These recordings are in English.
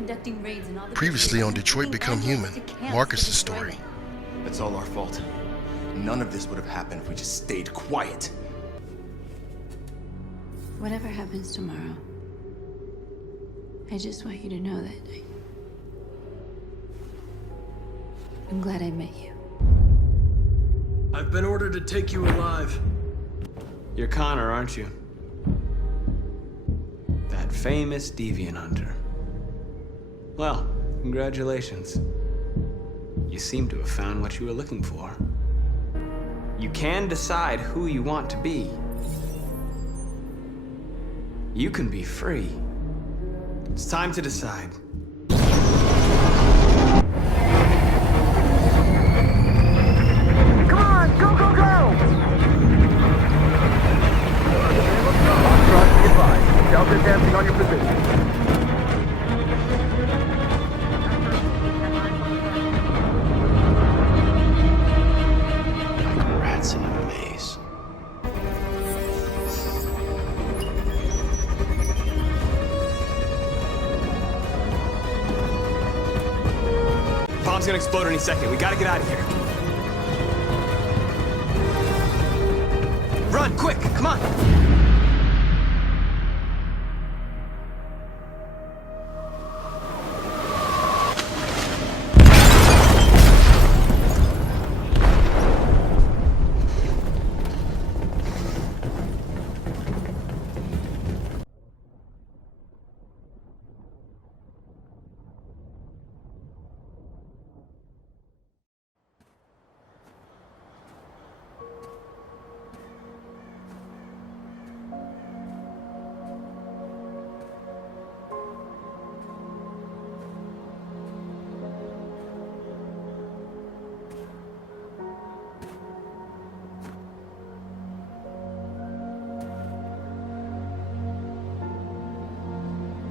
conducting raids in all the Previously on Detroit Become Human, Markus' story. It's all our fault. None of this would have happened if we just stayed quiet. Whatever happens tomorrow, I just want you to know that I'm glad I met you. I've been ordered to take you alive. You're Connor, aren't you? That famous deviant hunter. Well, congratulations. You seem to have found what you were looking for. You can decide who you want to be. You can be free. It's time to decide. Come on, go, go, go! Trust, advise. Delta dancing on your position. Rats in a maze. Bomb's gonna explode any second. We gotta get out of here. Run, quick, come on!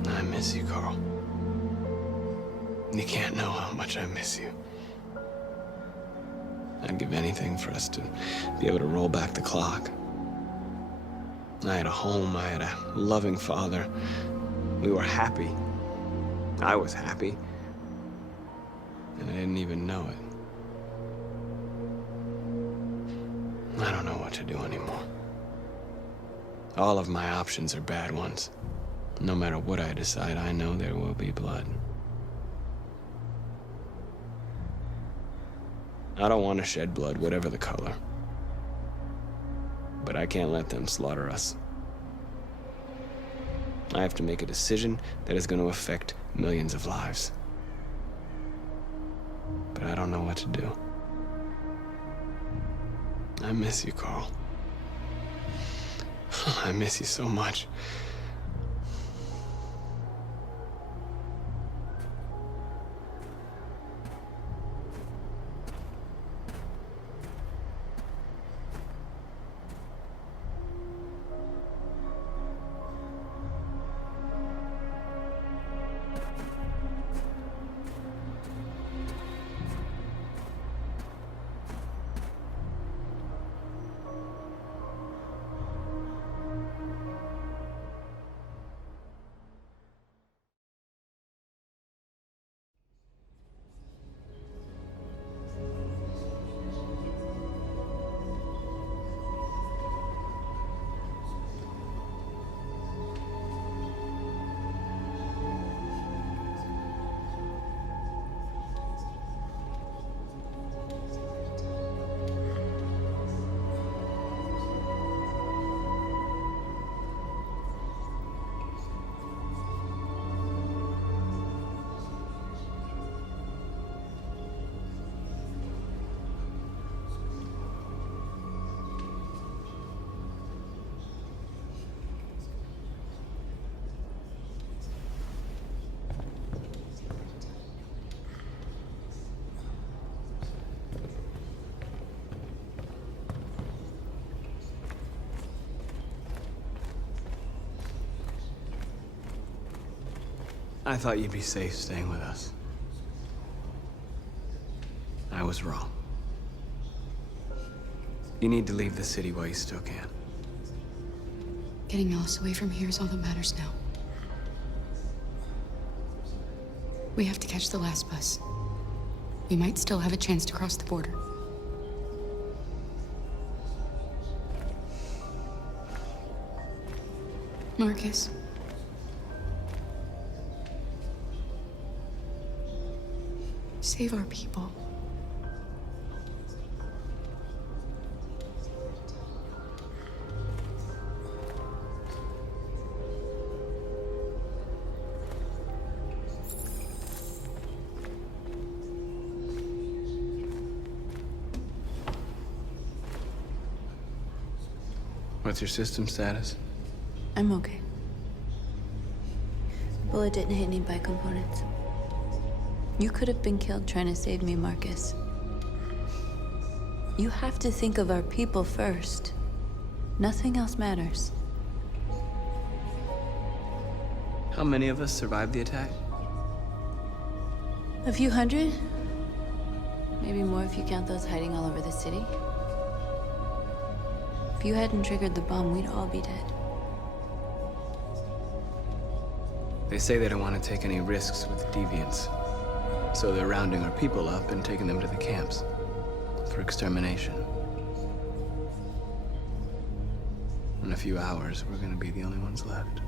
I miss you, Carl. You can't know how much I miss you. I'd give anything for us to be able to roll back the clock. I had a home, I had a loving father. We were happy. I was happy. And I didn't even know it. I don't know what to do anymore. All of my options are bad ones. No matter what I decide, I know there will be blood. I don't want to shed blood, whatever the color. But I can't let them slaughter us. I have to make a decision that is going to affect millions of lives. But I don't know what to do. I miss you, Carl. I miss you so much. I thought you'd be safe staying with us. I was wrong. You need to leave the city while you still can. Getting Alice away from here is all that matters now. We have to catch the last bus. We might still have a chance to cross the border. Markus. Save our people. What's your system status? I'm okay. Bullet didn't hit any bike components. You could have been killed trying to save me, Markus. You have to think of our people first. Nothing else matters. How many of us survived the attack? A few hundred? Maybe more if you count those hiding all over the city. If you hadn't triggered the bomb, we'd all be dead. They say they don't want to take any risks with deviants. So they're rounding our people up and taking them to the camps for extermination. In a few hours, we're gonna be the only ones left.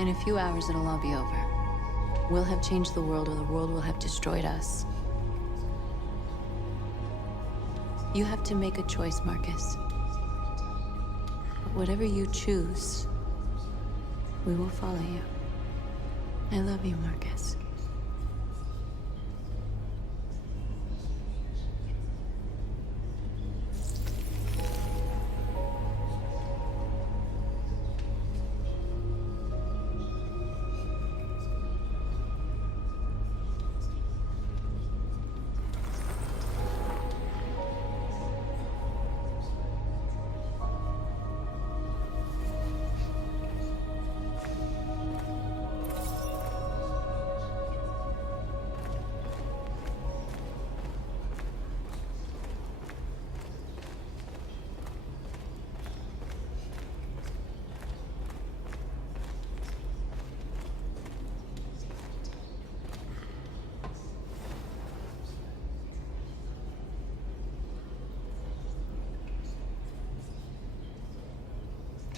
In a few hours, it'll all be over. We'll have changed the world, or the world will have destroyed us. You have to make a choice, Markus. But whatever you choose, we will follow you. I love you, Markus.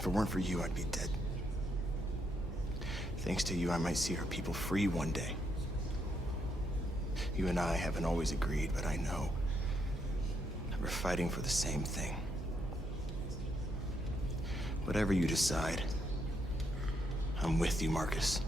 If it weren't for you, I'd be dead. Thanks to you, I might see our people free one day. You and I haven't always agreed, but I know that we're fighting for the same thing. Whatever you decide, I'm with you, Markus.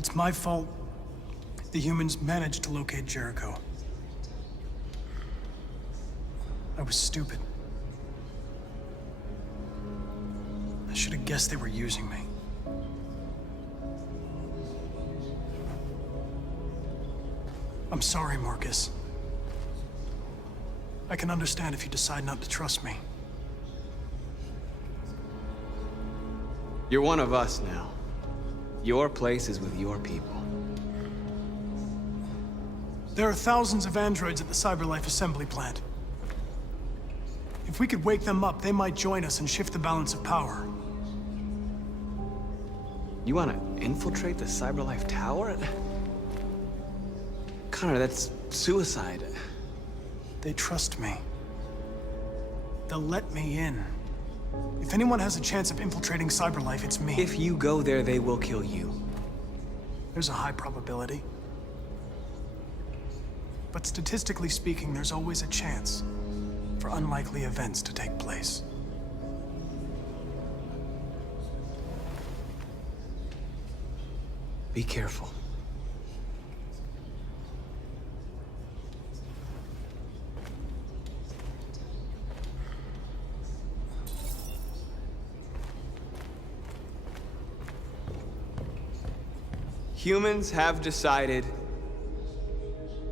It's my fault the humans managed to locate Jericho. I was stupid. I should have guessed they were using me. I'm sorry, Markus. I can understand if you decide not to trust me. You're one of us now. Your place is with your people. There are thousands of androids at the CyberLife assembly plant. If we could wake them up, they might join us and shift the balance of power. You want to infiltrate the CyberLife tower? Connor, that's suicide. They trust me. They'll let me in. If anyone has a chance of infiltrating CyberLife, it's me. If you go there, they will kill you. There's a high probability. But statistically speaking, there's always a chance for unlikely events to take place. Be careful. Humans have decided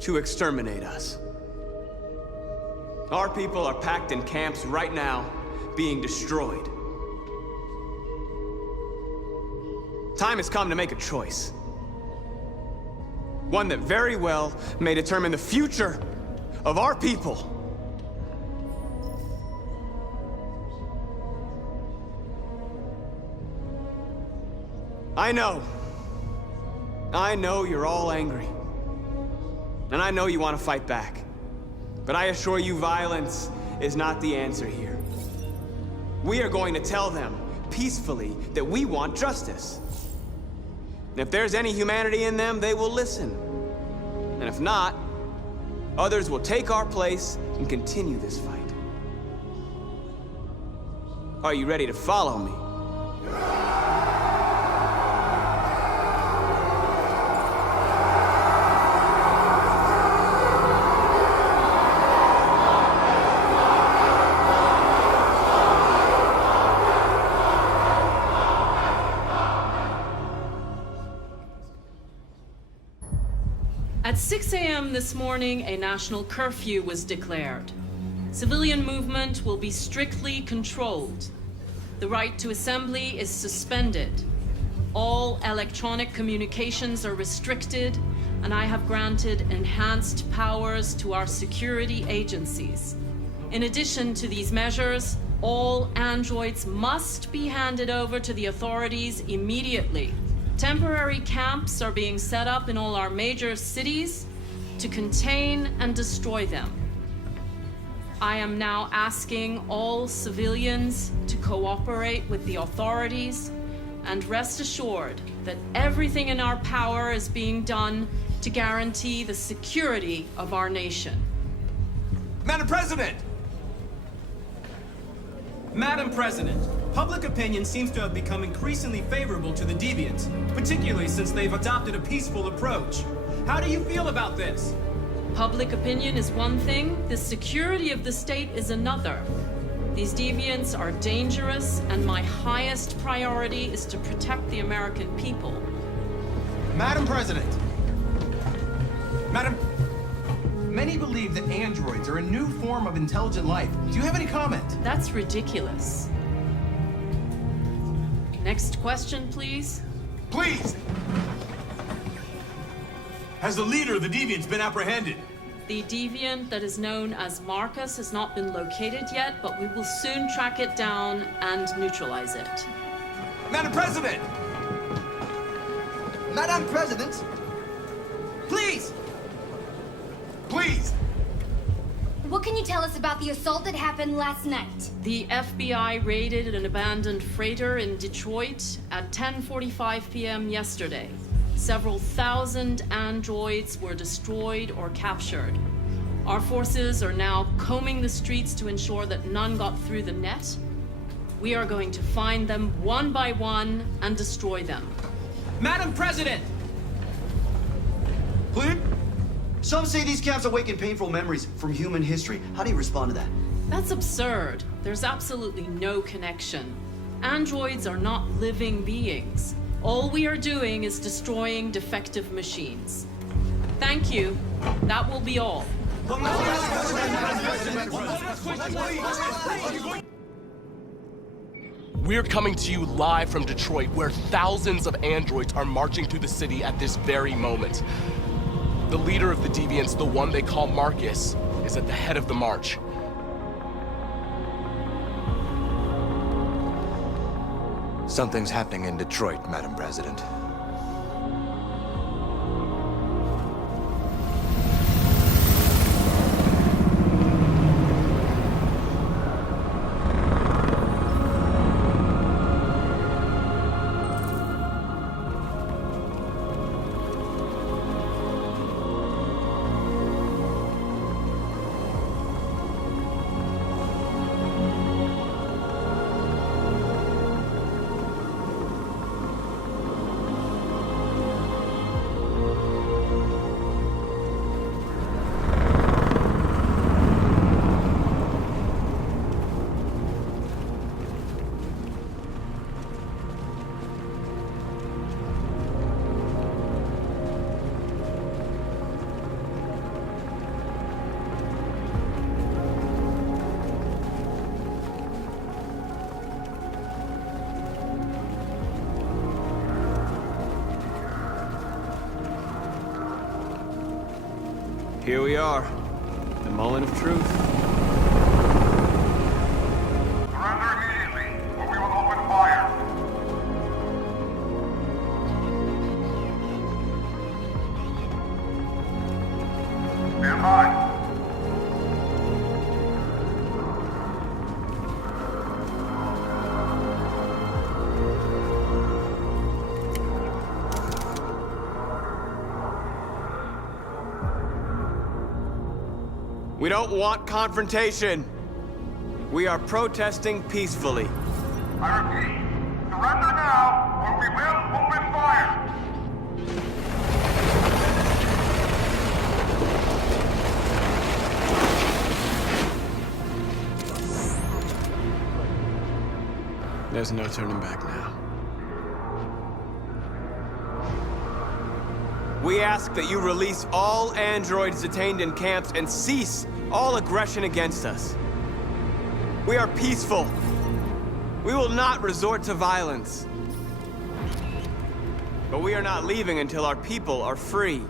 to exterminate us. Our people are packed in camps right now, being destroyed. Time has come to make a choice. One that very well may determine the future of our people. I know you're all angry. And I know you want to fight back. But I assure you, violence is not the answer here. We are going to tell them, peacefully, that we want justice. And if there's any humanity in them, they will listen. And if not, others will take our place and continue this fight. Are you ready to follow me? At 6 a.m. this morning, a national curfew was declared. Civilian movement will be strictly controlled. The right to assembly is suspended. All electronic communications are restricted, and I have granted enhanced powers to our security agencies. In addition to these measures, all androids must be handed over to the authorities immediately. Temporary camps are being set up in all our major cities to contain and destroy them. I am now asking all civilians to cooperate with the authorities and rest assured that everything in our power is being done to guarantee the security of our nation. Madam President! Madam President, public opinion seems to have become increasingly favorable to the deviants, particularly since they've adopted a peaceful approach. How do you feel about this? Public opinion is one thing, the security of the state is another. These deviants are dangerous, and my highest priority is to protect the American people. Madam President! Madam, many believe that androids are a new form of intelligent life. Do you have any comment? That's ridiculous. Next question, please. Please! Has the leader of the deviants been apprehended? The deviant that is known as Markus has not been located yet, but we will soon track it down and neutralize it. Madam President! Madam President! Please! Please! What can you tell us about the assault that happened last night? The FBI raided an abandoned freighter in Detroit at 10:45 p.m. yesterday. Several thousand androids were destroyed or captured. Our forces are now combing the streets to ensure that none got through the net. We are going to find them one by one and destroy them. Madam President! Please? Some say these camps awaken painful memories from human history. How do you respond to that? That's absurd. There's absolutely no connection. Androids are not living beings. All we are doing is destroying defective machines. Thank you. That will be all. We're coming to you live from Detroit, where thousands of androids are marching through the city at this very moment. The leader of the deviants, the one they call Markus, is at the head of the march. Something's happening in Detroit, Madam President. Here we are. The moment of truth. Surrender immediately, or we will open fire. Stand by. We don't want confrontation. We are protesting peacefully. I repeat, surrender now, or we will open fire. There's no turning back now. We ask that you release all androids detained in camps and cease all aggression against us. We are peaceful. We will not resort to violence. But we are not leaving until our people are free.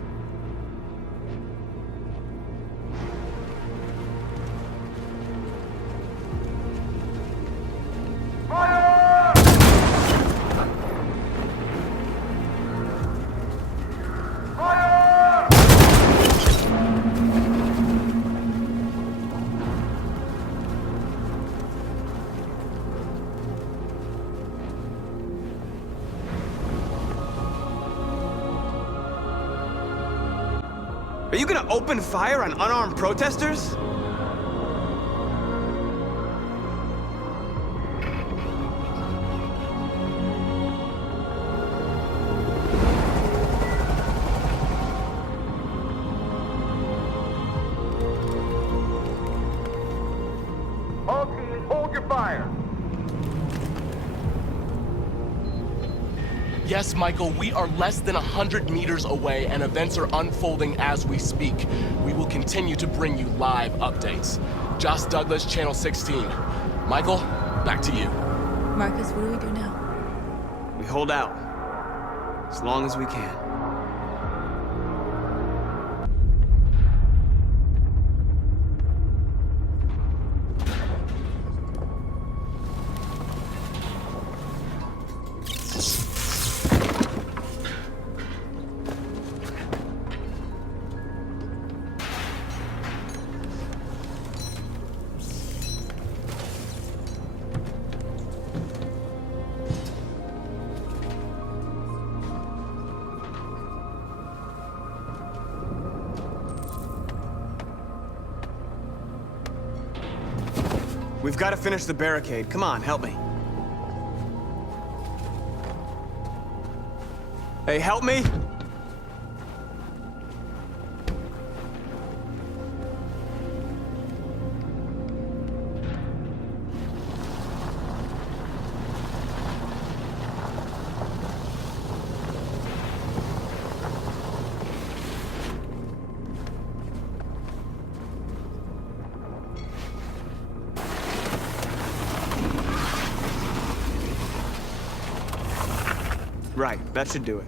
Are you gonna open fire on unarmed protesters? All teams, hold your fire. Yes, Michael, we are less than 100 meters away and events are unfolding as we speak. We will continue to bring you live updates. Josh Douglas, Channel 16. Michael, back to you. Marcus, what do we do now? We hold out. As long as we can. We've got to finish the barricade. Come on, help me. Hey, help me! Right, that should do it.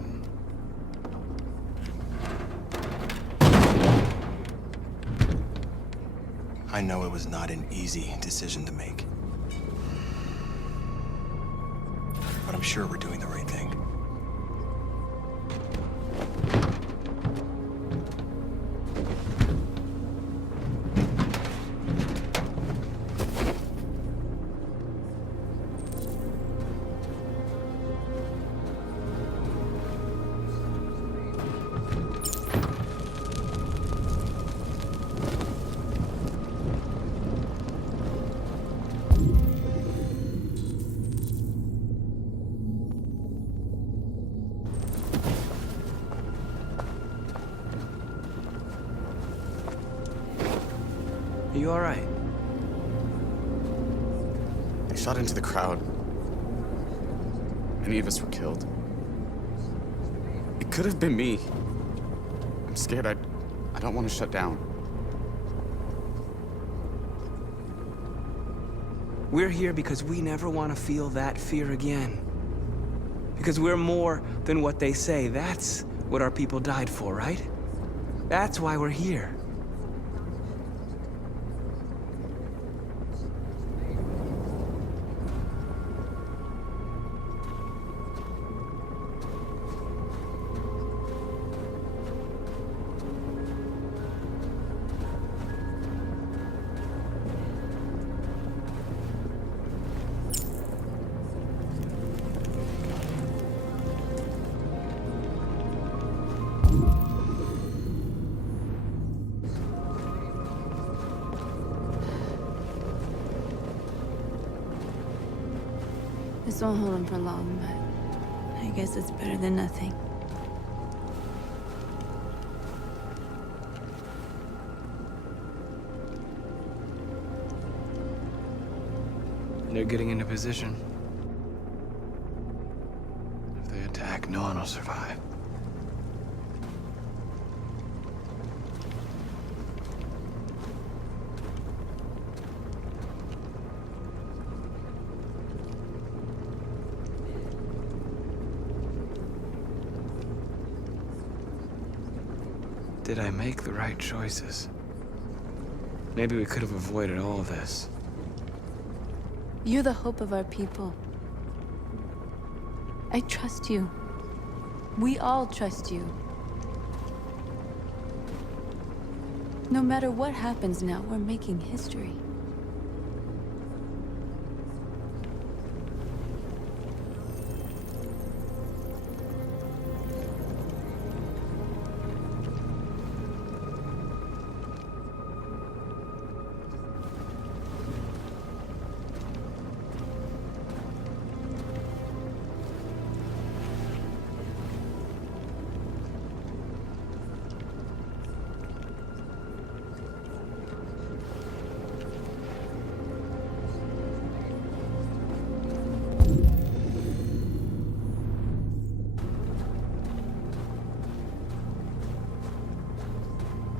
I know it was not an easy decision to make. But I'm sure we're doing the right thing. Are you all right? They shot into the crowd. Many of us were killed. It could have been me. I'm scared. I don't want to shut down. We're here because we never want to feel that fear again. Because we're more than what they say. That's what our people died for, right? That's why we're here. This won't hold him for long, but I guess it's better than nothing. They're getting into position. If they attack, no one will survive. Did I make the right choices? Maybe we could have avoided all this. You're the hope of our people. I trust you. We all trust you. No matter what happens now, we're making history.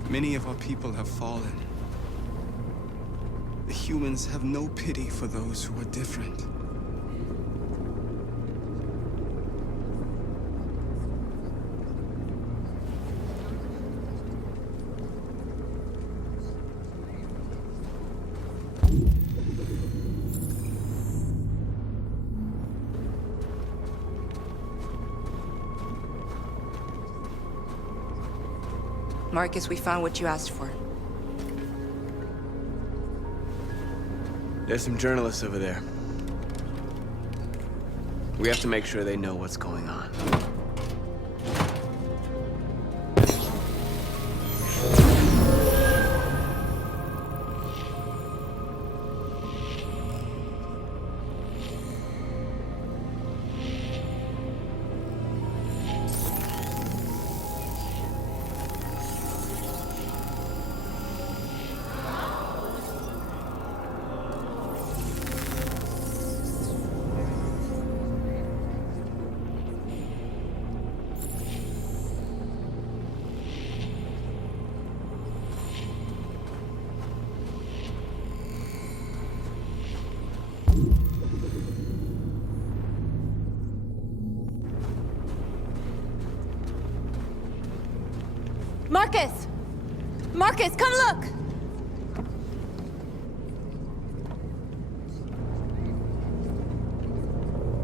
Many of our people have fallen. The humans have no pity for those who are different. Markus, we found what you asked for. There's some journalists over there. We have to make sure they know what's going on. Markus! Markus, come look!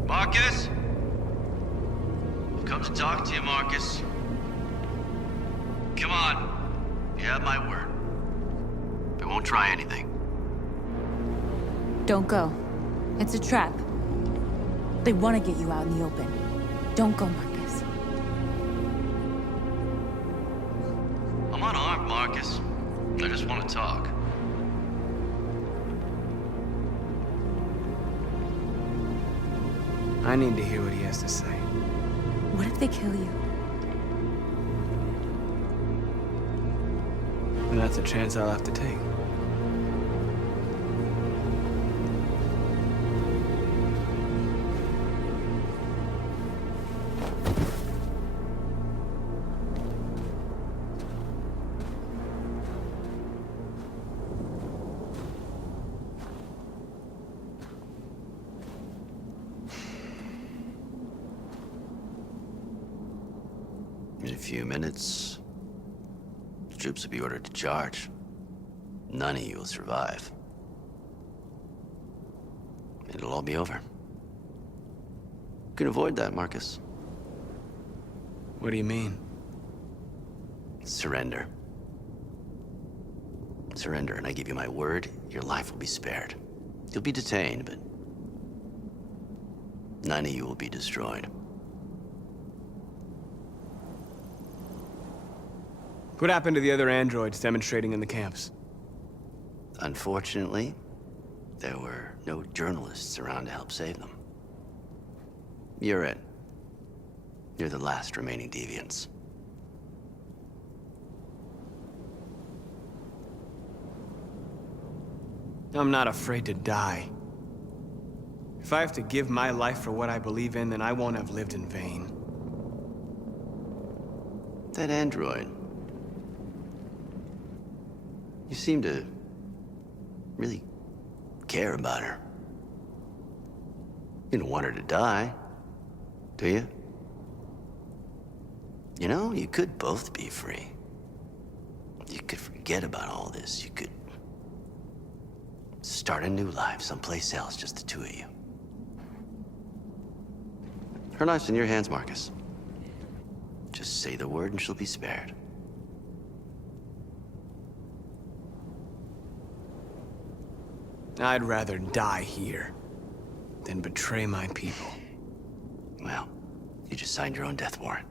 Markus? I've come to talk to you, Markus. Come on. You have my word. I won't try anything. Don't go. It's a trap. They want to get you out in the open. Don't go, Markus. I'm unarmed, Markus. I just want to talk. I need to hear what he has to say. What if they kill you? And that's a chance I'll have to take. In a few minutes, the troops will be ordered to charge. None of you will survive. It'll all be over. You can avoid that, Markus. What do you mean? Surrender. Surrender, and I give you my word, your life will be spared. You'll be detained, but none of you will be destroyed. What happened to the other androids demonstrating in the camps? Unfortunately, there were no journalists around to help save them. You're it. You're the last remaining deviants. I'm not afraid to die. If I have to give my life for what I believe in, then I won't have lived in vain. That android. You seem to really care about her. You don't want her to die, do you? You know, you could both be free. You could forget about all this. You could start a new life someplace else, just the two of you. Her life's in your hands, Markus. Just say the word and she'll be spared. I'd rather die here than betray my people. Well, you just signed your own death warrant.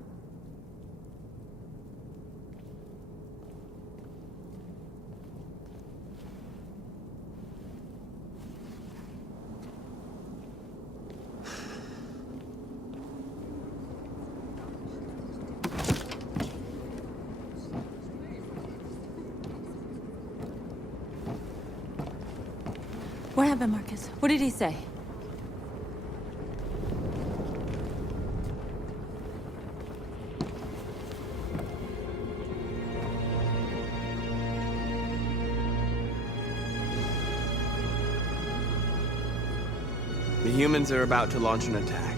What happened, Markus? What did he say? The humans are about to launch an attack.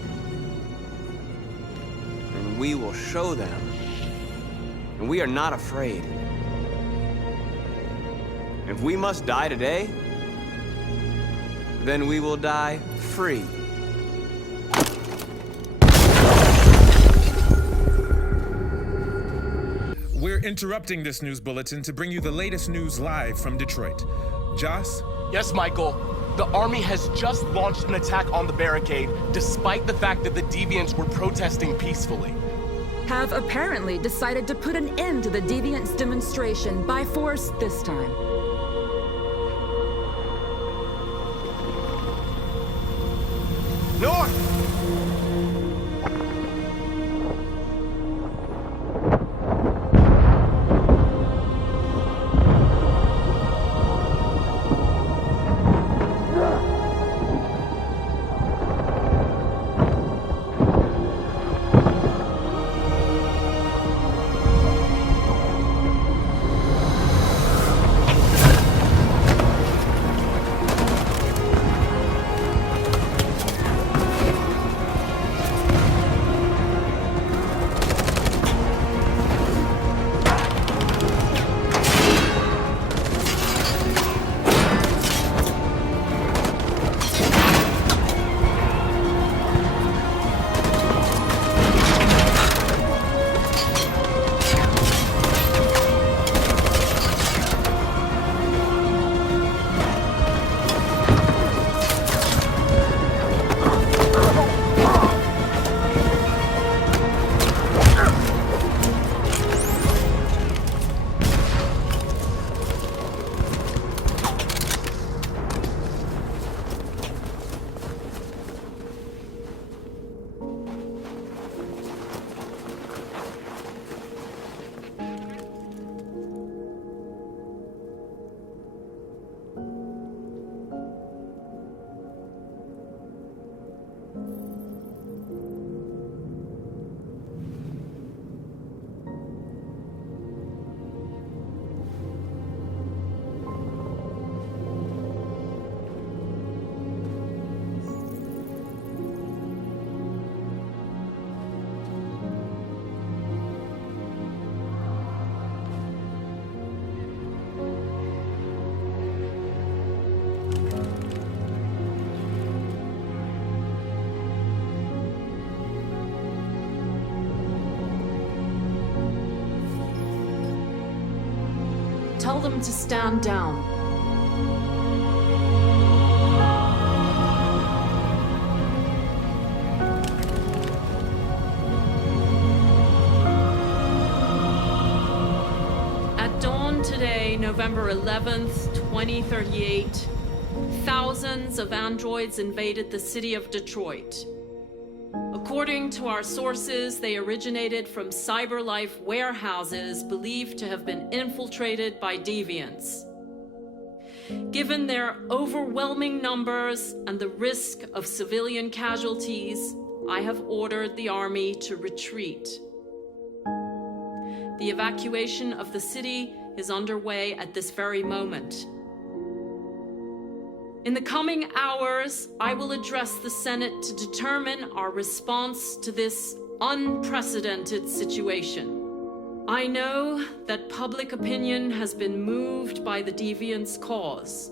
And we will show them. And we are not afraid. If we must die today, then we will die free. We're interrupting this news bulletin to bring you the latest news live from Detroit. Joss? Yes, Michael. The army has just launched an attack on the barricade, despite the fact that the Deviants were protesting peacefully. Have apparently decided to put an end to the Deviants' demonstration by force this time. North! Tell them to stand down. At dawn today, November 11th, 2038, thousands of androids invaded the city of Detroit. According to our sources, they originated from CyberLife warehouses believed to have been infiltrated by deviants. Given their overwhelming numbers and the risk of civilian casualties, I have ordered the army to retreat. The evacuation of the city is underway at this very moment. In the coming hours, I will address the Senate to determine our response to this unprecedented situation. I know that public opinion has been moved by the deviants' cause.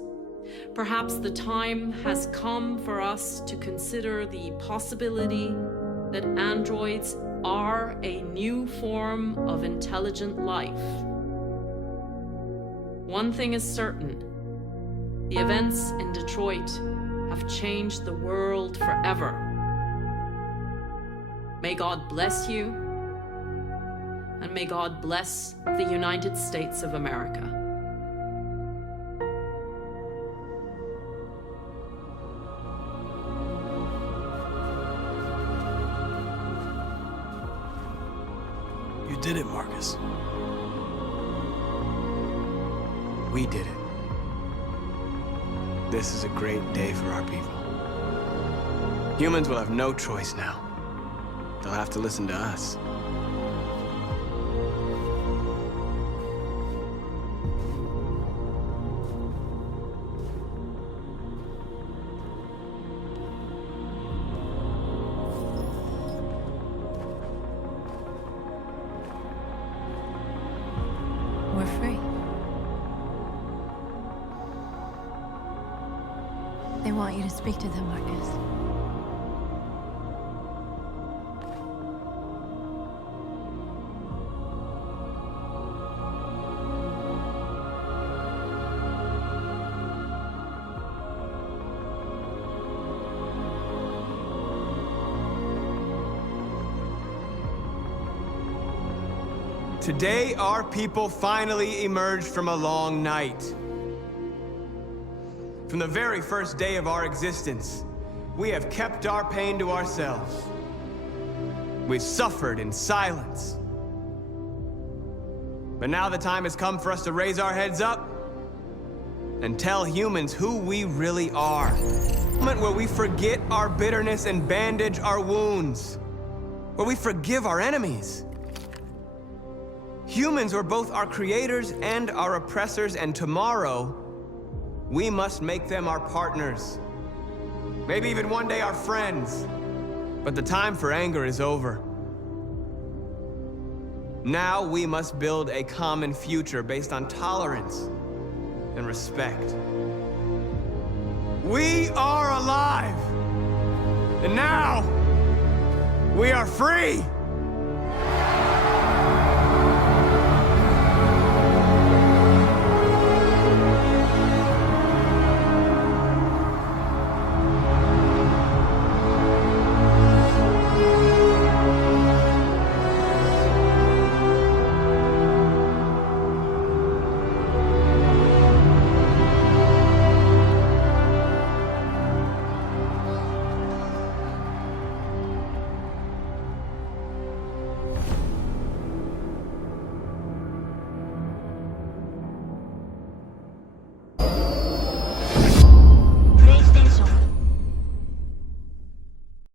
Perhaps the time has come for us to consider the possibility that androids are a new form of intelligent life. One thing is certain. The events in Detroit have changed the world forever. May God bless you, and may God bless the United States of America. You did it, Markus. We did it. This is a great day for our people. Humans will have no choice now. They'll have to listen to us. We're free. They want you to speak to them, Markus. Today, our people finally emerged from a long night. From the very first day of our existence, we have kept our pain to ourselves. We've suffered in silence. But now the time has come for us to raise our heads up and tell humans who we really are. A moment where we forget our bitterness and bandage our wounds. Where we forgive our enemies. Humans were both our creators and our oppressors, and tomorrow, we must make them our partners. Maybe even one day our friends. But the time for anger is over. Now we must build a common future based on tolerance and respect. We are alive! And now, we are free!